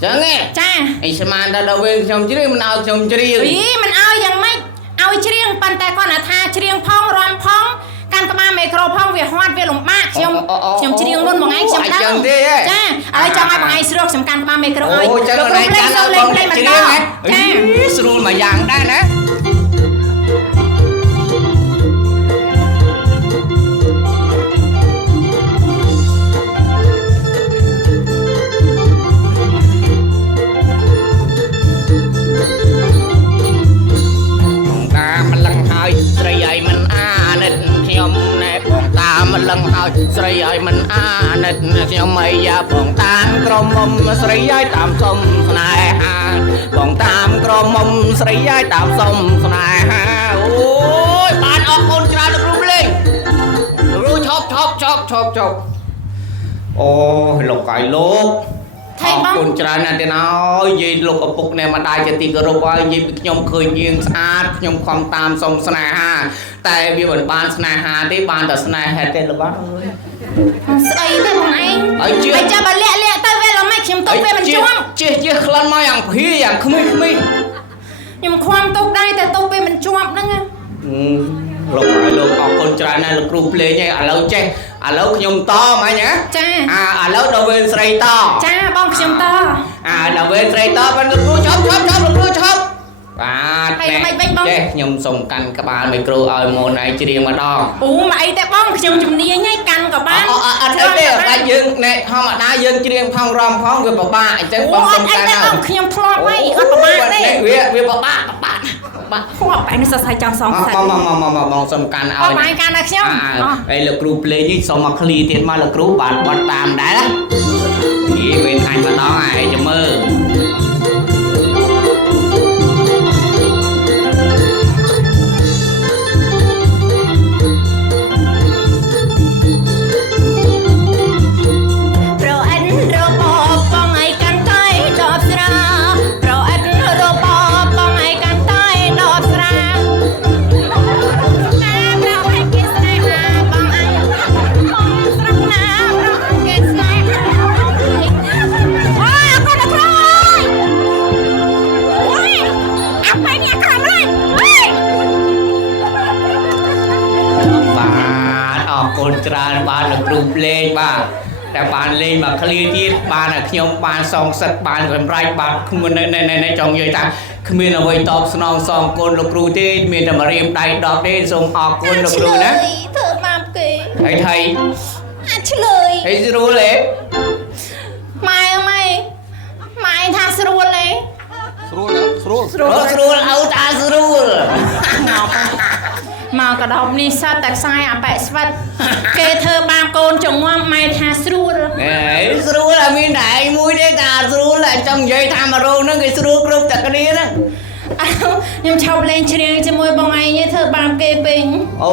ចឹងទេ ចា អីស្មានដល់វិញខ្ញុំច្រៀងមិនឲ្យខ្ញុំច្រៀង អីមិនឲ្យយ៉ាងម៉េចឲ្យច្រៀងប៉ុន្តែគាត់ថាច្រៀងផងរំផងកាន់ក្បាលមីក្រូផងវាហត់វាលំបាកខ្ញុំច្រៀងមុនបងឯងខ្ញុំដឹងចាឥឡូវចង់ឲ្យបងឯងស្រួលខ្ញុំកាន់ក្បាលមីក្រូឲ្យ អូចឹងបងឯងកាន់ឲ្យបងច្រៀងហ៎ ចា ស្រួលមួយយ៉ាងដែរណា ស្រីឲ្យមិនអាណិតខ្ញុំអីយ៉ាបងតាមក្រមុំស្រីឲ្យតាមសុំស្នេហាបងតាមក្រមុំស្រីឲ្យតាមសុំស្នេហាអូយបានអរគុណច្រើនលោកគ្រូលេងគ្រូឈប់អូយលោកកាយលោកអរគុណច្រើនណាស់ទៀតហើយនិយាយលោកឪពុកអ្នកម្ដាយជាទីគោរពហើយនិយាយពីខ្ញុំឃើញយើងស្អាតខ្ញុំខំតាមសុំស្នេហាតែវាមិនបានស្នេហាទេបានតែស្នេហេតុទេលោកបាទស្អីទេបងឯងហើយចាំបើលាក់ទៅវាឡើងមិនខ្ញុំទុកវាមិនជាប់ជិះក្លិនមកយ៉ាងភីយ៉ាងក្មេងខ្ញុំខ្វាំទុកដែរតែទុកវាមិនជាប់ហ្នឹងលោកឲ្យលោកអរគុណច្រើនណាស់លោកគ្រូភ្លេងឯងឥឡូវចេះឥឡូវខ្ញុំតមកណាចាឥឡូវដល់វេនស្រីតចាបងខ្ញុំតដល់វេនស្រីតបានលោកគ្រូឈប់លោកគ្រូឈប់បាទចេះខ្ញុំសុំកាន់ក្បាលមីក្រូឲ្យម៉ូនឯងច្រៀងម្ដងអូមកអីតែបងខ្ញុំជំនាញហើយកាន់ក៏បានអត់ទេតែយើងអ្នកធម្មតាយើងច្រៀងផងរំផងវាពិបាកអញ្ចឹងបងសុំកាន់ឲ្យខ្ញុំធ្លាប់ហើយអត់ពិបាកទេវាពិបាកខ្វល់បែរនេះសរសៃចង់សងសាច់បងសុំកាន់ឲ្យបងកាន់ឲ្យខ្ញុំហើយលោកគ្រូភ្លេងនេះសុំមកឃ្លីទៀតមកលោកគ្រូបានបត់តាមដែរណានិយាយវិញអញម្ដងហើយចាំមើលច្រើនបានលោកគ្រូភ្លេងបាទតែបានលេងមកឃ្លាទៀតបានតែខ្ញុំបានសងសឹកបានសម្រេចបាទគ្មាននៅចង់និយាយថាគ្មានអ្វីតបស្នងសងគុណលោកគ្រូទេមានតែមករៀមដៃដកទេសូមអរគុណលោកគ្រូណាធ្វើបាបគេហើយថៃអាចឆ្លើយហើយស្រួលទេម៉ែថាស្រួលទេស្រួលអូតាស្រួលមកកដោបនេះសត្វតែខ្សែអាបែកស្វិតគេធ្វើបាបកូនចងំម៉ែថាស្រួលស្រួលតែមានតែឯងមួយទេតែស្រួលតែចង់និយាយថាមករោងហ្នឹងគេស្រួលគ្រប់តែគ្នាហ្នឹងខ្ញុំឈប់លេងច្រៀងជាមួយបងឯងទេធ្វើបាបគេពេញអូ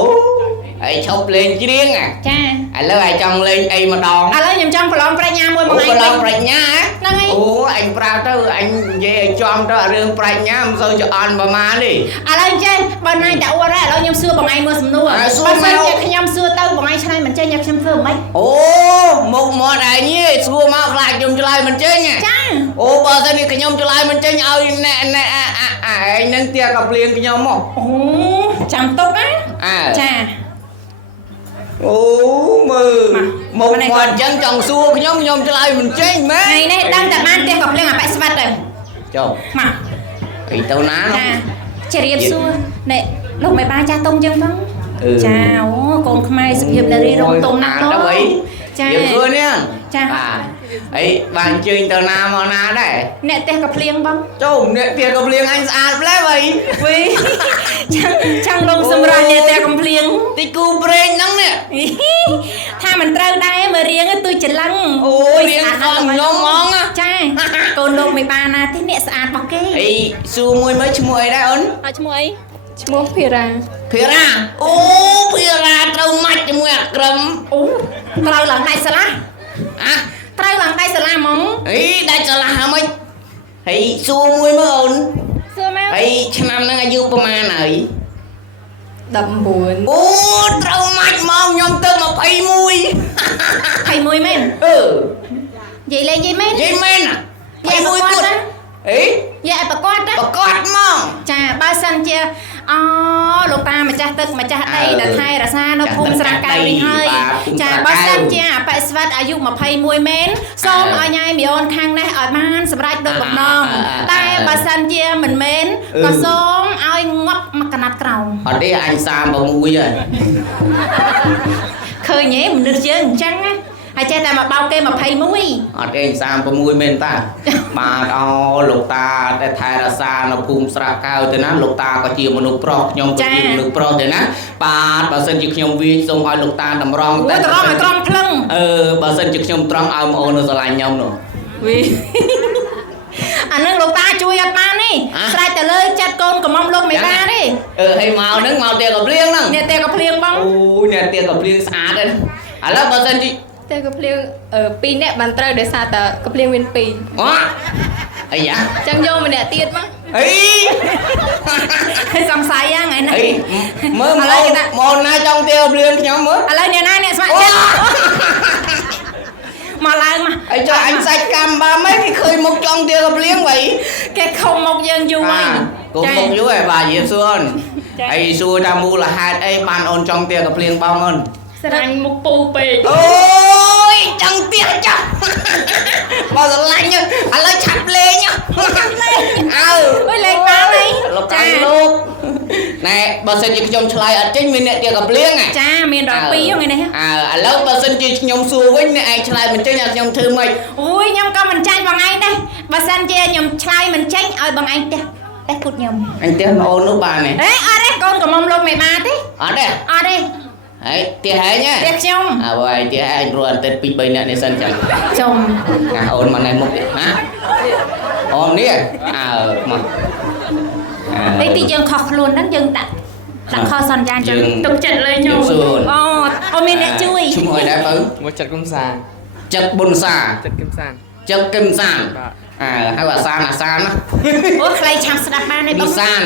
ឯងឈប់លេងច្រៀងចាឥឡូវឯងចង់លេងអីម្ដងឥឡូវខ្ញុំចង់ប្រឡងប្រាជ្ញាមួយបងឯងប្រឡងប្រាជ្ញាហ្នឹងហើយអូអញប្រាប់ទៅអញនិយាយឲ្យចំទៅរឿងប្រាជ្ញាមិនសូវចអន់ប្រមាណទេឥឡូវចេះបើណៃតាអួតហើយឥឡូវខ្ញុំសួរបងឯងមើលសំណួរបើមិនជាខ្ញុំសួរទៅបងឯងឆ្លើយមិនចេញឲ្យខ្ញុំធ្វើមិនអូមុខមាត់ឯងសួរមកខ្លាចខ្ញុំឆ្លើយមិនចេញចាអូបើសិននេះខ្ញុំឆ្លើយមិនចេញឲ្យអ្នកឯងនឹងទាកំភ្លៀងខ្ញុំមកអូចាំទុកណាចាអូមើលមកមកអញ្ចឹងចង់សួរខ្ញុំឆ្លើយមិនចេញមែនថ្ងៃនេះដឹងតែបានផ្ទះកំភ្លៀងអាប៉ែស្វិតទៅចុះមកអីទៅណាចារៀបសួរនេះលោកមេបាចាស់ទុំចឹងផងចាអូកូនខ្មែរសុភាពនារីរងទុំណាស់លោកចារៀបសួរនេះចាអីបានជើញទៅណាមកណាដែរអ្នកផ្ទះកំភ្លៀងបងចូលអ្នកផ្ទះកំភ្លៀងអញស្អាតផ្លែវ៉ៃចាំងលងសម្រាប់អ្នកផ្ទះកំភ្លៀងតិចគូប្រេងហ្នឹងនេះថាមិនត្រូវដែរមើលរៀងទៅច្រឡឹងអូយរៀងខំខ្ញុំហ្មងចាកូនលោកមិនបានណាទេអ្នកស្អាតរបស់គេអីសួរមួយមើលឈ្មោះអីដែរអូនឈ្មោះអីឈ្មោះភារាអូភារាត្រូវម៉ាច់ជាមួយអាក្រឹមអូត្រូវឡើងដៃស្លាស់ត្រូវឡើងដៃស្លាស់ហ្មងអីដៃស្លាស់ហ្មងហើយសួរមួយមើលអូនសួរមកហើយឆ្នាំហ្នឹងអាយុប្រហែលហើយ19អូត្រូវម៉ាច់មកខ្ញុំទៅ21មែននិយាយលេងនិយាយមែននិយាយមែន21ទៀតអីយ៉ាប្រកបមកចាបើសិនជាលោកតាម្ចាស់ទឹកម្ចាស់ដីដែលថែរក្សានៅភូមិស្រះកៅនេះហើយចាបើសិនជាអបិស្វិតអាយុ21មែនសូមឲ្យញ៉ៃមីអូនខាងនេះឲ្យបានសម្រេចដូចបំណងតែបើសិនជាមិនមែនក៏សូមឲ្យងាប់មកកណាត់ក្រោមអត់ទេអញ36ហើយឃើញទេមនុស្សយើងអញ្ចឹងណាហ ហើយចេះតែមកបោកគេ21 អត់ទេ36មែនតាបាទអលោកតាតែថែរក្សានៅភូមិស្រាកៅទៅណាលោកតាក៏ជាមនុស្សប្រុសខ្ញុំក៏ជាមនុស្សប្រុសទៅណាបាទបើសិនជាខ្ញុំវាសូមឲ្យលោកតាតម្រង់តែត្រង់ឲ្យត្រង់ភ្លឹងបើសិនជាខ្ញុំត្រង់ឲ្យបងអូននៅស្រឡាញ់ខ្ញុំនោះវីអានឹងលោកតាជួយអត់បានទេស្រេចទៅលើចាត់កូនកំមុំលោកមេបាទេហើយមកហ្នឹងមកទៀកភ្លៀងហ្នឹងនេះទៀកភ្លៀងបងអូយនេះទៀកភ្លៀងស្អាតហ្នឹងឥឡូវបើសិនជាតែកភ្លៀង2នាក់បានត្រូវដោយសារតែកភ្លៀងមាន2អូអីយ៉ាចឹងយកម្នាក់ទៀតមកអីហើយសង្ស័យហ្នឹងថ្ងៃនេះមើលមកណាចង់ទៀកភ្លៀងខ្ញុំមើលឥឡូវអ្នកណាអ្នកស្ម័គ្រចិត្តមកឡើងមកអីចុះអញសាច់កម្មបើមិនគេឃើញមុខចង់ទៀកភ្លៀងវ៉ៃគេខំមុខយើងយូរហើយកុំមុខយូរហើយបាទយាសួនអីសួរថាមូលហេតុអីបានអូនចង់ទៀកភ្លៀងបងអូនស្រឡាញ់មុខពូពេកអូយចង់ទៀកចាស់បើស្រឡាញ់ឥឡូវឆាប់លេងអើអើយលេងបានហីចាលោកណែបើសិនជាខ្ញុំឆ្លើយអត់ចេញមានអ្នកទៀកភ្លៀងចាមានដល់2ថ្ងៃនេះឥឡូវបើសិនជាខ្ញុំសួរវិញអ្នកឯងឆ្លើយមិនចេញឲ្យខ្ញុំធ្វើម៉េចអូយខ្ញុំក៏មិនចាញ់បងឯងដែរបើសិនជាខ្ញុំឆ្លើយមិនចេញឲ្យបងឯងទេគូតខ្ញុំអញទេមកអូននោះបានទេអត់ទេកូនកំមុំលោកមេបាទេអត់ទេហើយទៀហែងទេខ្ញុំអើយទៀហែងព្រោះអត់ទេ2 3នាក់នេះសិនចឹងចំណាអូនមកណែមុខហ៎អូននេះមកអីទីយើងខុសខ្លួនហ្នឹងយើងដាក់ខុសសន្យាចឹងទុកចិត្តលើខ្ញុំអូមានអ្នកជួយឈ្មោះអីដែរបើមកចិត្តគុំសាចិត្តប៊ុនសាចិត្តគឹមសានចិត្តគឹមសានហៅអាសានណាអូខ្លីឆាប់ស្ដាប់បានទេបងសាន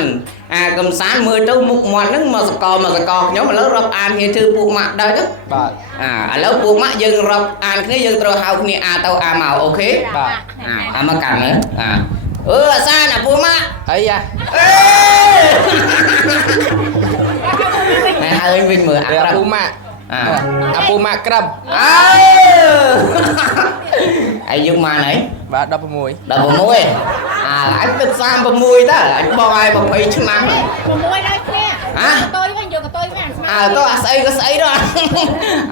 គឹមសានមើលទៅមុខមាត់ហ្នឹងមកសកលខ្ញុំឥឡូវរាប់អានគ្នាធ្វើពួកម៉ាក់ដែរទៅបាទឥឡូវពួកម៉ាក់យើងរាប់អានគ្នាយើងត្រូវហៅគ្នាអាទៅអាមកអូខេបាទមកកាន់មើលអាសានពួកម៉ាក់អីយ៉ាហើយវិញមើលអាពូម៉ាក់ពូម៉ាក់ក្រាំអាយុម៉ានអីបាទ16អញទឹក36តើអញបងឲ្យ20ឆ្នាំ6ដល់គ្នាកតុយវិញយកកតុយវិញទៅអាស្អីក៏ស្អីទៅ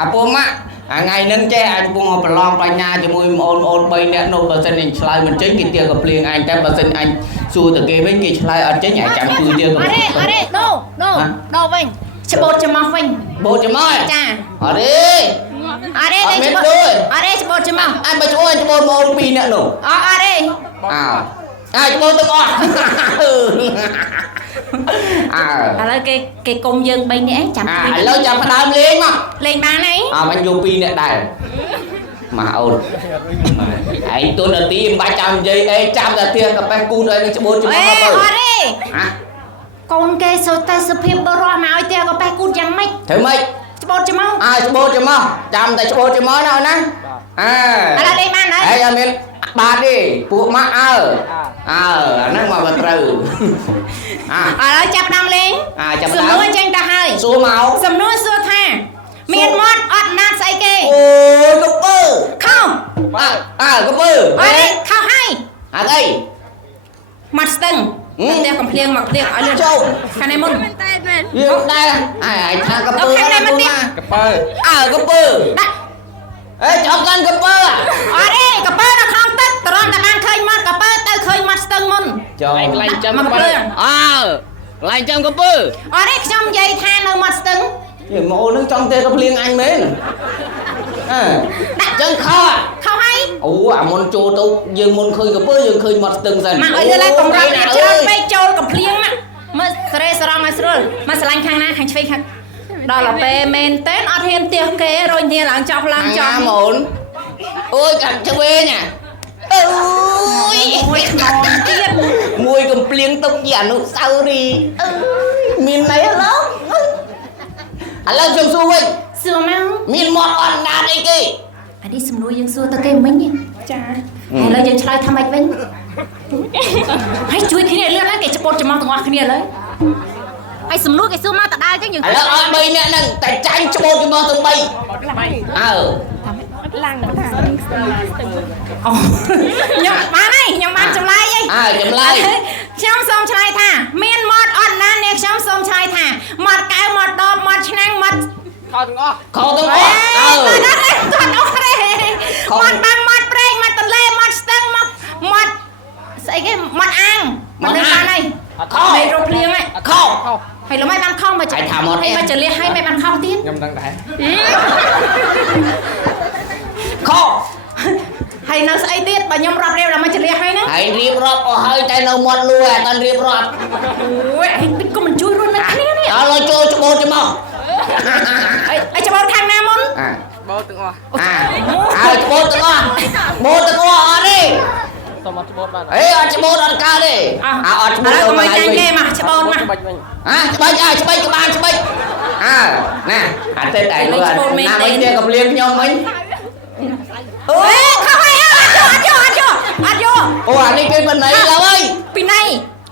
អាពូម៉ាក់ថ្ងៃហ្នឹងចេះអញពងប្រឡងបញ្ញាជាមួយអូន3នាក់នោះបើសិនអញឆ្លើយមិនចេញគេទៀកភ្លៀងអញតែបើសិនអញសួរទៅគេវិញគេឆ្លើយអត់ចេញអញចាំជួយទៀកអរេដូវិញច្បូតច្មោះវិញបូតច្មោះចាអរេច្បូតច្មោះអញបើច្បូតមកអូន2នាក់នោះអរេច្បូតទាំងអស់ឥឡូវគេគុំយើង3នាក់ចាំឥឡូវចាំផ្ដើមលេងមកលេងបានអីអញយក2នាក់ដែរមកអូនឯងទូននាទីមិនបាច់ចាំនិយាយអីចាំតែទៀកប៉េះគូនឲ្យនឹងច្បូតច្មោះមកទៅអរេកូនគេសូតែសុភាពបរោះមកឲ្យទៀកប៉េះគូនយ៉ាងម៉េចធ្វើម៉េចច្បូតច្មោះច្បូតច្មោះចាំតែច្បូតច្មោះណាអូនណាឥឡូវលេងបានហើយអត់មានបាទទេពួកម៉ាក់អាហ្នឹងមកមិនត្រូវឥឡូវចាប់ដើមលេងចាប់ដើមសំណួរចេញទៅហើយសួរមកសំណួរសួរថាមានមាត់អត់ណាត់ស្អីគេអូយកពើខំកពើអរេខំហើយអត់អីមាត់ស្ទឹងតែកំភ្លៀងមកទៀតឲ្យលឿនចូលខាងនេះមុនតែមែនយកដែរឯងថាកពើខាងនេះមកទៀតកពើកពើដាក់ចប់កាន់កពើអរេកពើនៅក្នុងទឹកតរំតែបានឃើញមាត់កពើទៅឃើញមាត់ស្ទឹងមុនចូលកន្លែងចាំកពើកន្លែងចាំកពើអរេខ្ញុំនិយាយថានៅមាត់ស្ទឹងមកអូននឹងចង់ទេក៏ភ្លៀងអញមែនដាក់ចឹងខហើយអូអាមុនចូលទៅយើងមុនឃើញកពើយើងឃើញមាត់ស្ទឹងសិនមកឲ្យលើឡើងកម្រិតច្រើនពេកចូលកំភ្លៀងមកមើលស្រេស្រង់ឲ្យស្រួលមកឆ្លាញ់ខាងណាខាងឆ្វេងខាងដល់ទៅពេលមែនតើអត់ហ៊ានទៀះគេរុញធាឡើងចប់ឡើងចប់អូនអូយកាត់ឆ្វេងអូយមួយខ្នងទៀតមួយកំភ្លៀងទុកជាអនុស្សាវរីយ៍មានអីឥឡូវខ្ញុំសួរវិញសួរមកមានមាត់អត់ណាត់អីគេអានេះសំណួរយើងសួរទៅគេមិញចាឥឡូវយើងឆ្លើយថាម៉េចវិញហើយជួយគ្នាលឿនណាគេច្បូតច្មោះទាំងអស់គ្នាលើហើយសំណួរគេសួរមកតដើចឹងយើងឥឡូវអត់3នាក់ហ្នឹងតែចាញ់ច្បូតច្មោះទាំង3ឡើងថាអូខ្ញុំបានហើយខ្ញុំបានចម្លើយហើយចម្លើយខ្ញុំសូមឆ្លើយថាមានមាត់អត់ណាអ្នកខ្ញុំសូមឆ្លើយថាមាត់កៅមាត់ដបមាត់ឆ្នាំងមាត់ខោទាំងអស់អត់អស់ទេ មាត់បាំងមាត់ប្រេងមាត់ទន្លេមាត់ស្ទឹងមាត់ស្អីគេមាត់អាងមាត់បានហើយខោមេរោភ្លៀងហើយខោហើយល្មៃបានខំមកចាស់ហើយមកចលះហើយមិនបានខំទៀតខ្ញុំដឹងដែរខោហើយនៅស្អីទៀតបើខ្ញុំរាប់រៀបដល់មកចលះហើយណាហើយរៀបរាប់អស់ហើយតែនៅមាត់លួអត់រៀបរាប់អូយឯងពិតក៏មិនជួយរួមនៅគ្នានេះអើលើចូលច្បូតទៅមកអីច្បូតខាងណាមុនច្បូតទាំងអស់ហើយច្បូតទាំងអស់ច្បូតទាំងអស់អត់ទេសុំអត់ច្បូតបានអេអត់ច្បូតអត់កើតទេអត់ច្បូតទៅមកចាញ់គេមកច្បូតមកច្បាច់វិញច្បាច់ក៏បានច្បាច់ណាអាទេតែលឿនណាមិនទេកំលៀងខ្ញុំមិញអូខោហើយអត់យកអូអានេះគេពីណៃឡើយពីណៃ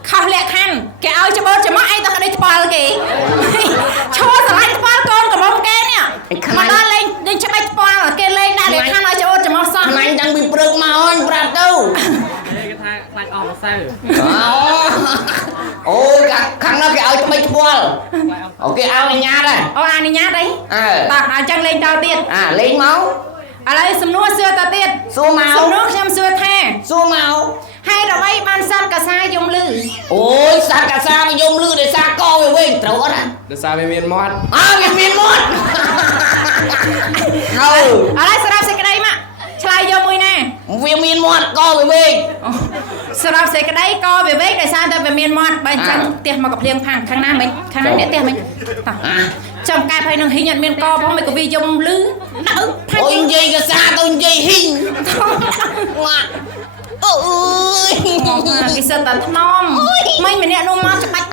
ខុសលក្ខខណ្ឌគេឲ្យច្បូតច្មោះអីទៅក្តីឆ្ប៉ល់គេឈរស្រឡាញ់ឆ្ប៉ល់កូនកំមុំគេនេះមកដល់លេងច្បាច់ឆ្ប៉ល់គេលេងដាក់លក្ខខណ្ឌឲ្យច្បូតច្មោះសោះខ្លាញ់តាំងពីព្រឹកមកអញប្រាប់ទៅគេថាខ្លាញ់អស់ម្សៅអូខាងនោះគេឲ្យច្បិចឆ្ប៉ល់អូគេឲ្យអនុញ្ញាតដែរអូអនុញ្ញាតអីបាទអញ្ចឹងលេងតទៀតលេងមកឥឡូវសំណួរសួរតទៀតសួរមកសំណួរខ្ញុំសួរថាសួរមកហើយអ្វីបានសត្វកាសាយំលឺអូយសត្វកាសាវាយំលឺដោយសារកវាវិញត្រូវអត់ដោយសារវាមានមាត់វាមានមាត់ហើយឥឡូវស្រាប់សេចក្តីមកឆ្លើយយកមួយណាវាមានមាត់កវាវិញស្រាប់សេចក្តីកវាវិញដោយសារតែវាមានមាត់បើអញ្ចឹងផ្ទះមកកភ្លៀងផាំងខាងណាមិញខាងណាអ្នកផ្ទះមិញតោះចាំកែបហើយនឹងហ៊ីងអត់មានកផងមិនក៏វាយំលឺអូយនិយាយកសាទៅនិយាយហ៊ីងអូយគេសិតតែថ្នមមិញម្នាក់នោះមកច្បាច់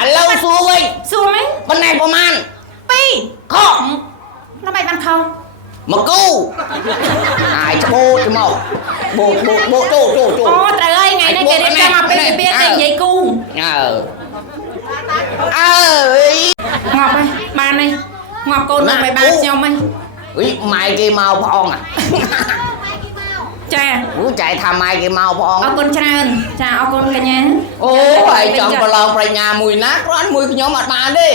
ឥឡូវសួរវិញសួរមិនប៉ុណ្ណេះប្រហែល2ខនោះមិនបានខោមកគូអាយច្បូតមកបូតចូលអូត្រូវហើយថ្ងៃនេះគេរៀបចំមកពេលពីគេនិយាយគូអើយងាប់ហើយបានហើយងាប់កូនមិនបានខ្ញុំហីអីម៉ែគេមកផងចាចែថាម៉ែគេមកផងអរគុណច្រើនចាអរគុណកញ្ញាអូហើយចង់ប្រឡងប្រាជ្ញាមួយណាគ្រាន់មួយខ្ញុំអត់បានទេ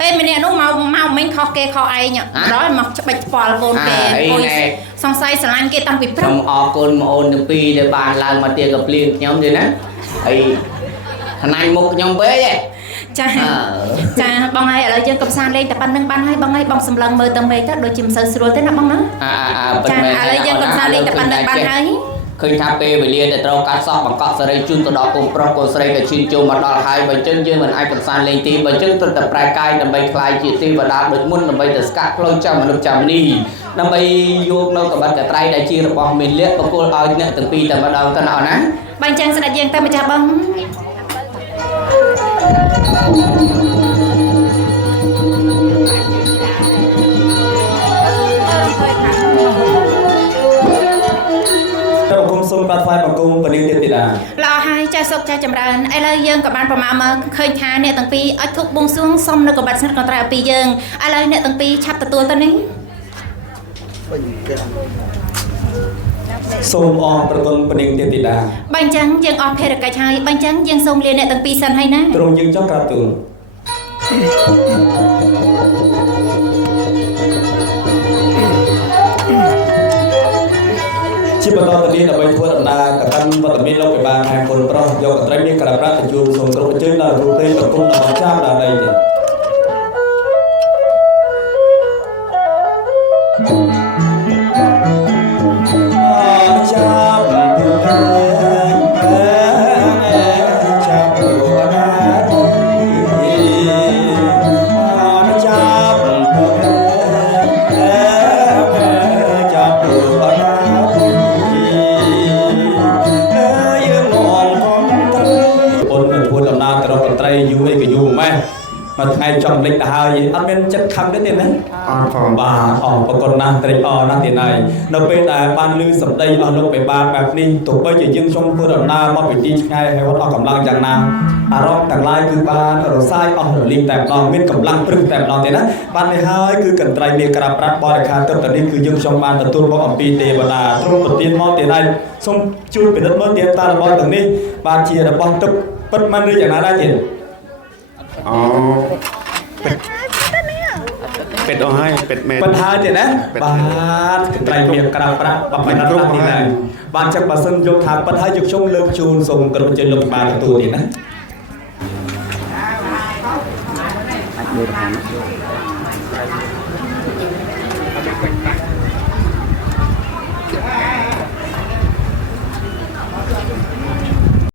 ពេលម្នាក់នោះមកមិញខុសគេខុសឯងដល់មកច្បាច់ស្ពាល់កូនគេអូយសង្ស័យស្រឡាញ់គេតាំងពីព្រឹកខ្ញុំអរគុណបងអូនទាំងពីរដែលបានឡើងមកទាកំភ្លៀងខ្ញុំទេណាហើយថ្នាំមុខខ្ញុំពេកឯងចាបងហើយឥឡូវយើងកំសាន្តលេងតែប៉ុណ្្នឹងបានហើយបងហើយបងសម្លឹងមើលទៅមេទៅដូចជាមិនសូវស្រួលទេណាបងណាចាឥឡូវយើងកំសាន្តលេងតែប៉ុណ្្នឹងបានហើយឃើញថាពេលវេលាដែលត្រូវកាត់សក់បង្កក់សេរីជូនទៅដល់កូនប្រុសកូនស្រីដែលឈានចូលមកដល់ហើយបើអញ្ចឹងយើងមិនអាចកំសាន្តលេងទីបើអញ្ចឹងត្រូវតែប្រែកាយដើម្បីខ្លាយជាទេវតាដូចមុនដើម្បីទៅស្កាត់ផ្លូវចាំមនុស្សចាំនេះដើម្បីយកនៅកបិតកត្រៃដែលជារបស់មានលក្ខបកគលឲ្យអ្នកទាំងពីរតែម្ដងទៅណាអូនណាបើអញ្ចឹងស្ដេចយើងទៅម្ចាស់បងសូមប្រាថ្នាបង្គំពនាងទេពធីតាល្អហើយចាសុខចាចម្រើនឥឡូវយើងក៏បានប្រមាណមកឃើញថាអ្នកទាំងពីរអត់ធុកបួងសួងសុំនៅកបាត់ស្និទ្ធកត្រៃពីយើងឥឡូវអ្នកទាំងពីរឆាប់ទទួលទៅនេះសូមអរប្រគុណពនាងទេពធីតាបើអញ្ចឹងយើងអស់ភារកិច្ចហើយបើអញ្ចឹងយើងសូមលាអ្នកទាំងពីរសិនហើយណាទ្រង់យើងចង់ក្រាបទូលជាបន្តទៅនេះដើម្បីធ្វើដំណើរទៅកាន់វត្តមានលោកពិបាលខាងកូនប្រុសយកកន្ត្រៃមានក្រាបប្រាក់ទៅជួបសូមគ្រប់អញ្ជើញដល់រូបទេប្រគុំដល់ចាំដល់ដីទៀតមកថ្ងៃចង់លេចទៅហើយអត់មានចិត្តខឹងទេណាអត់ផងបាទអរប្រគុណណាស់ត្រេកអរណាស់ទៀតហើយនៅពេលដែលបានឮសម្ដីរបស់លោកពិបាលបែបនេះទោះបីជាយើងខ្ញុំធ្វើដំណើរមកពីទីឆ្ងាយហើយអត់អស់កម្លាំងយ៉ាងណាអារម្មណ៍ទាំងឡាយគឺបានរសាយអស់រលីងតែម្ដងមានកម្លាំងព្រឹងតែម្ដងទេណាបាននេះហើយគឺកន្ត្រៃមានក្រាបប្រាក់បរិខាទិដ្ឋនេះគឺយើងខ្ញុំបានទទួលមកអំពីទេវតាទ្រង់ប្រទានមកទៀតហើយសូមជួយពិនិត្យមើលទៀតតារបស់ទាំងនេះបានជារបស់ទឹកពិតមិនឬយ៉ាងណាដែរទៀតអូ เป็ดเอาให้เป็ดเมน ปัญหาเนี่ยนะบาทไตรเมียกระปรักบำบัดรักนี่นะบาทจากบาสนยกทางปัญหายุกชมเลิกจูนส่งกระบวนการลงมาตัวนี่นะ